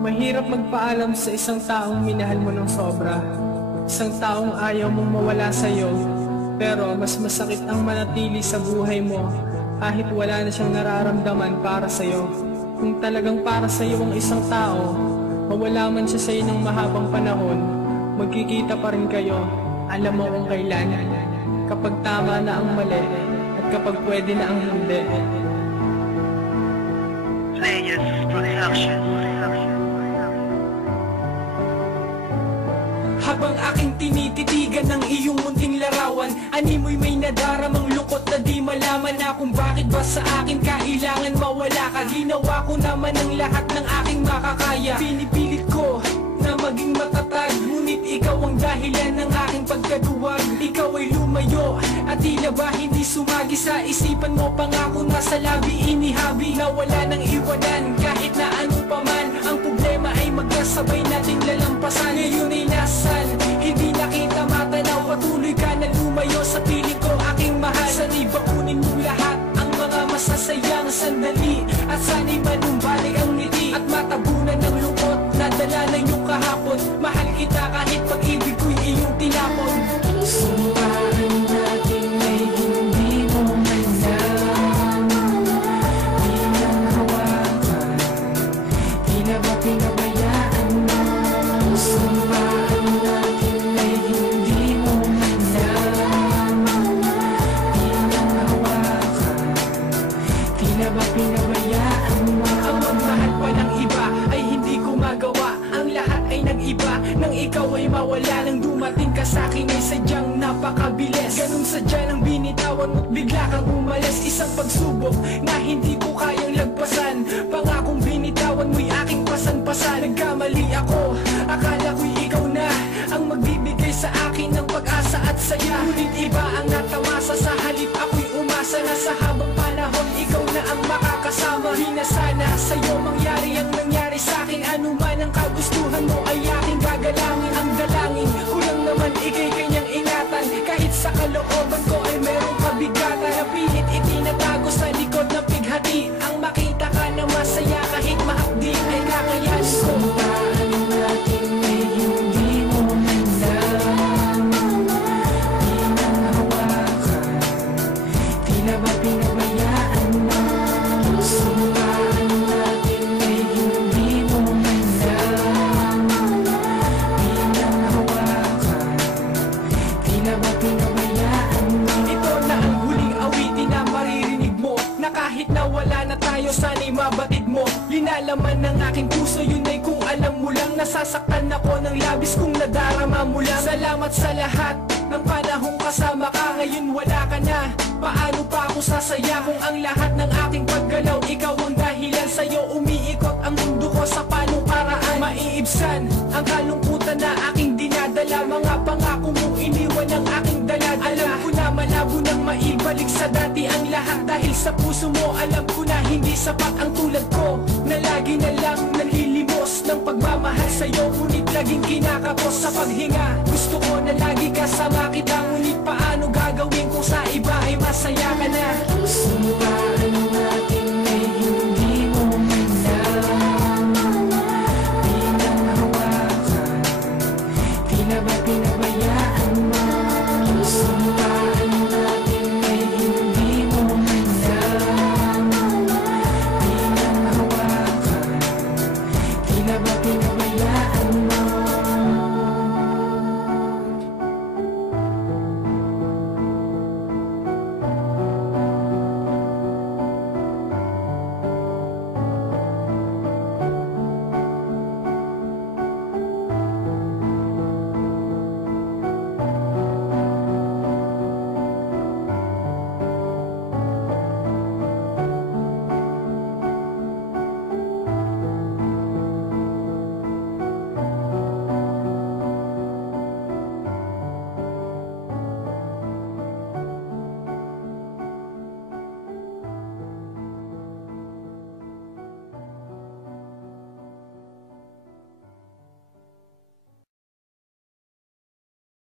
Mahirap magpaalam sa isang taong minahal mo ng sobra, isang taong ayaw mong mawala sa'yo, pero mas masakit ang manatili sa buhay mo kahit wala na siyang nararamdaman para sa'yo. Kung talagang para sa'yo ang isang tao, mawala man siya sa'yo ng mahabang panahon, magkikita pa rin kayo, alam mo kung kailan, kapag tama na ang mali at kapag pwede na ang hindi. Players Production. Habang aking tinititigan ng iyong munting larawan, animoy may nadaramang lungkot na di malaman na kung bakit ba sa akin kailangan mawala ka. Ginawa ko naman ang lahat ng aking makakaya, pinipilit ko na maging matatag, ngunit ikaw ang dahilan ng aking pagkaduwag. Ikaw ay lumayo at tila ba hindi sumagi sa isipan mo. Pangako na sa labi inihabi na wala nang iwanan, kahit na ano pa man ang problema ay magkasabay nating lalampasan. Ngayon ay nasan, hindi nakita matanaw, patuloy ka na lumayo sa piling ko aking mahal. Sana'y bakunin mo lahat ang mga masasayang sandali, at sana'y manumbalik ang ngiti at matabunan ng lungkot na dala ng iyong kahapon. Mahal kita kahit pag-ibig ko'y iyong tinapon. Sumpaan natin ay hindi mo man lang pinanghawakan, tila ba pinabayaan mo? Sumpaan natin ay hindi mo man lang pinanghawakan, tila ba pinabayaan mo? Ang magmahal pa ng iba ay hindi ko magawa, ang lahat ay nag-iba nang ikaw ay mawala. Nang dumating ka sa'kin ay sadyang napakabilis, ganun sadya nang binitawan mo't bigla kang umalis. Isang pagsubok na hindi ko kayang lagpasan, pangakong binitawan mo'y aking pasan-pasan. Nagkamali ako, akala ko'y ikaw na ang magbibigay sa akin ng pag-asa at saya, ngunit iba ang natamasa. Sa halip ako'y umasa na sa habang panahon ikaw na ang makakasama. Di na sana sa'yo mangyari ang nangyari sa'kin, ano man ang kagustuhan mo ay aking gagalangin. Ang dalangin ko lang naman ika'y kanyang ingatan, kahit sa kalooban ko ay merong kabigatan na pilit itinatago sa likod ng pighati. Ang makita ka na masaya kahit mahapdi ay kakayanin ko. Sumpaan natin ay hindi mo man lang pinanghawakan, tila ba pinabayaan mo? Sumpaan natin ay hindi mo man lang pinanghawakan, tila ba pinabayaan mo? Ito na ang huling awitin na maririnig mo, na kahit na wala na tayo sana'y mabatid mo. Linalaman ng aking puso, yun ay kung alam mo lang. Nasasaktan ako ng labis kung nadarama mo lang. Salamat sa lahat ng panahong kasama ka, ngayon wala ka na. Paano pa ako sasaya kung ang lahat ng aking paggalaw ikaw ang dahilan? Sa'yo umiikot ang mundo ko sa panong paraan. Maiibsan ang kalungkutan na aking dinadala, mga pangako mong iniwan ang aking daladala. Alam ko na malabo nang maibalik sa dati ang lahat, dahil sa puso mo alam ko na hindi sapat ang tulad ko, na lagi na lang nanlilimos ng pagmamahal sa'yo, ngunit laging kinakapos sa paghinga. Gusto ko na lagi kasama kita,